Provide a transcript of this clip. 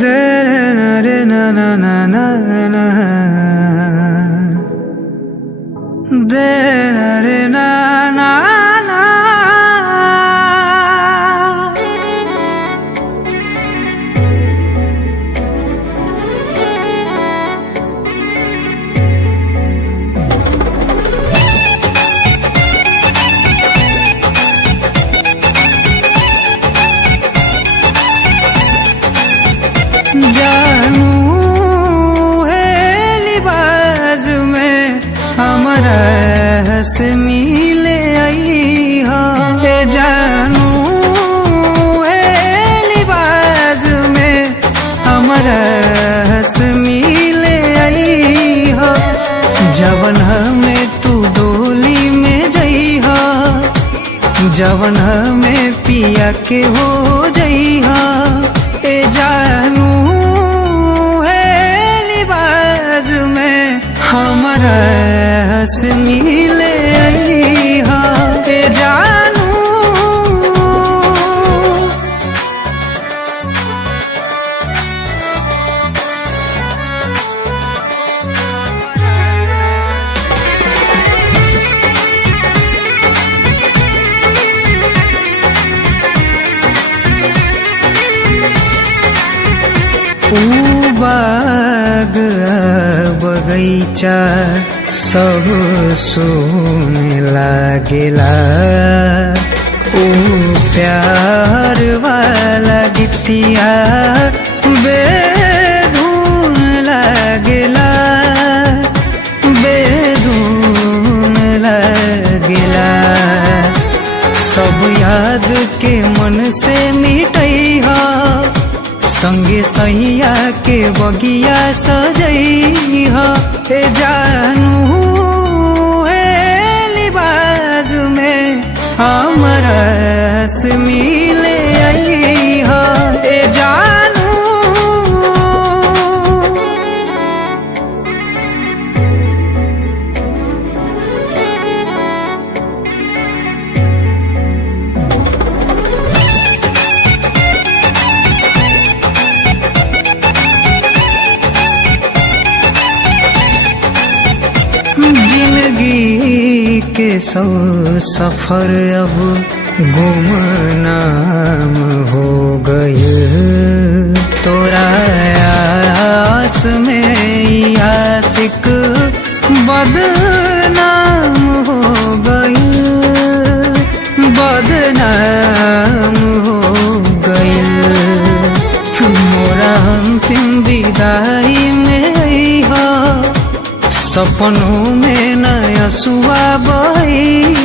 दे रे ना रे ना ना ना ना ना, दे ना रे ना ना ना। जानू है लिबाज में हमारा हंस मिले आई हो। जानू है लिबाज में हमारा हंस मिले आई हो। जवन हमें तू डोली में जई हो, जवन हमें पिया के हो जई हो। जानू है लिबाज में हमारा हंस मिले आई हो। जानू बाग बगैचा सब सोने लागेला। ओ प्यार वाला गीतिया बेधुन लागेला, बेधुन लागेला। सब याद के मन से मिटैहा, संगे सैया के बगिया सजई हो। जानू है लिबाज में हमारा हंस मिले आई हो। जानू जिंदगी के सौ सफर अब गुमनाम हो गए। तोरा आस में आशिक बदनाम हो गए, बदनाम हो गए। मोरा अंतिम विदाई में आई हो, सपनों में नया सुआ बही